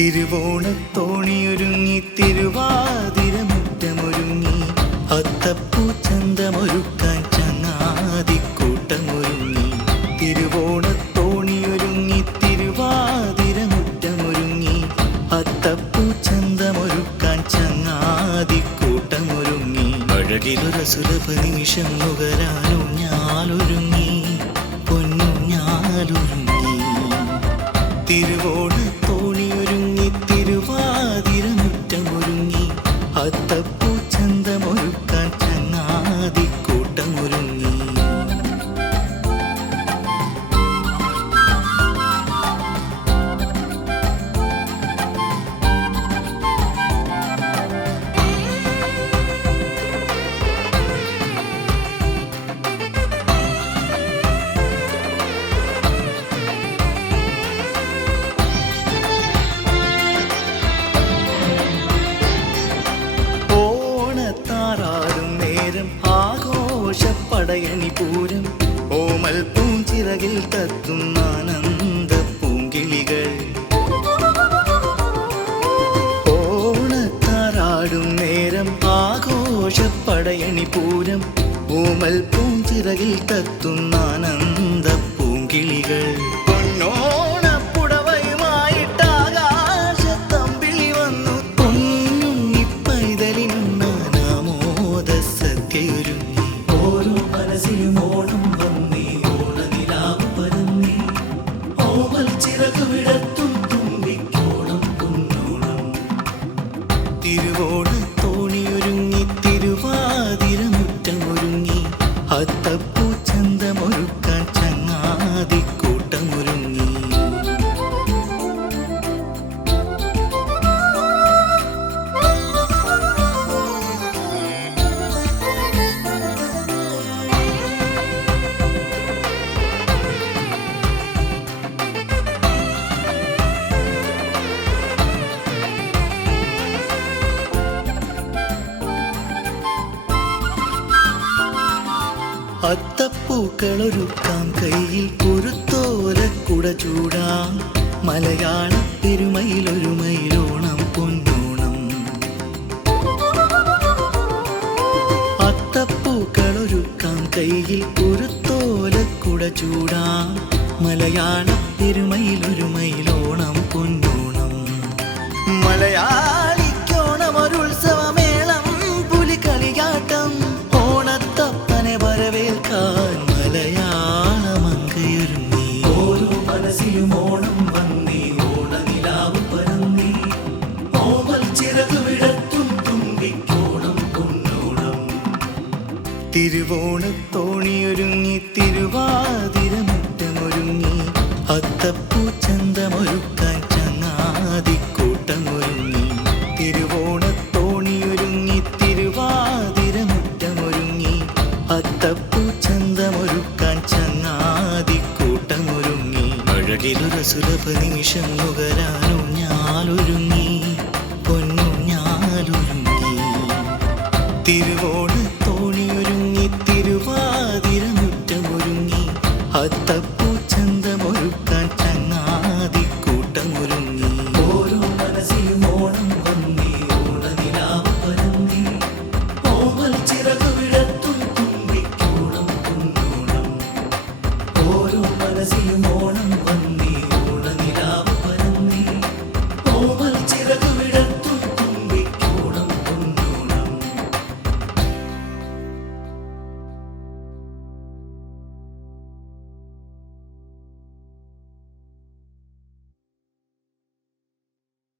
തിരുവോണത്തോണിയൊരുങ്ങി തിരുവാതിരമുറ്റമൊരുങ്ങി അത്തപ്പൂച്ചന്തമൊരുക്കാൻ ചങ്ങാതിക്കൂട്ടമൊരുങ്ങി. തിരുവോണത്തോണിയൊരുങ്ങി തിരുവാതിരമുറ്റമൊരുങ്ങി അത്തപ്പൂച്ചന്തമൊരുക്കാൻ ചങ്ങാതിക്കൂട്ടമൊരുങ്ങി. അഴകിലൊരസുലഭ നിമിഷം നുകരാനോ ഞാലൊരുങ്ങി പൊന്നുഞ്ഞാലൊരുങ്ങി. തിരുവോണത്തോണിയൊരുങ്ങി തിരുവാതിരമുറ്റമൊരുങ്ങി അത്തപ്പൂച്ചന്തമൊരുക്കാൻ ചങ്ങാതിക്കൂട്ടമൊരുങ്ങി. പടയണിപൂരം ഓമൽ പൂഞ്ചിറകിൽ തത്തുന്ന ആനന്ദ പൂങ്കിളികൾ. ഓണത്താറാടും നേരം ആഘോഷപ്പടയണിപൂരം ഓമൽ പൂഞ്ചിറകിൽ തത്തുന്ന ആനന്ദ പൂങ്കിളികൾ. പൊന്നോണപ്പുടവയുമായിട്ടാകാശത്തമ്പിളി വന്നു പൊന്നുണ്ണി പൈതലിനുണ്ണാനാമോദ സദ്യയൊരുങ്ങി. ഓരോ മനസ്സിലും ഓണം വന്നേ ഓണനിലാവ് പരന്നേ ഓമൽ ചിറകു വിടത്തും തുമ്പിക്കോണം പൊന്നോണം. തിരുവോണത്തോണിയൊരുങ്ങി തിരുവാതിരമുറ്റമൊരുങ്ങി അത്തപ്പൂച്ചന്തമൊരുക്കാൻ ചങ്ങാതിക്കൂട്ടമൊരുങ്ങി. അത്തപ്പൂക്കളൊരുക്കാം കയ്യിൽ കുരുത്തോലക്കുട ചൂടാം മലയാള പെരുമയിലൊരുമയിലോണം പൊന്നോണം. അത്തപ്പൂക്കളൊരുക്കാം കയ്യിൽ കുരുത്തോലക്കുട ചൂടാം മലയാള പെരുമയിലൊരുമയിലോണം പൊന്നോണം. മലയാളിക്കോണമൊരുത്സവമേളം പുലികളിയാട്ടം ഓണത്തപ്പനെ വരവേൽക്കാൻ മലയാളമങ്കയൊരുങ്ങി. ഓരോ മനസ്സിലും ഓണം വന്നേ ഓണനിലാവ് പരന്നേ ഓമൽ ചിറകു വിടത്തും തുമ്പിക്കോണം പൊന്നോണം. തിരുവോണത്തോണിയൊരുങ്ങി തിരുവാതിരമുറ്റമൊരുങ്ങി അത്തപ്പൂച്ചന്തമൊരുക്കാൻ ചങ്ങാതിക്കൂട്ടമൊരുങ്ങി. തിരുവോണത്തോണിയൊരുങ്ങി തിരുവാതിരമുറ്റമൊരുങ്ങി അത്തപ്പൂച്ചന്തമൊരുക്കാൻ ചങ്ങാതിക്കൂട്ടമൊരുങ്ങി. അഴകിലൊരസുലഭ നിമിഷം നുകരാനോ ഞാലൊരുങ്ങി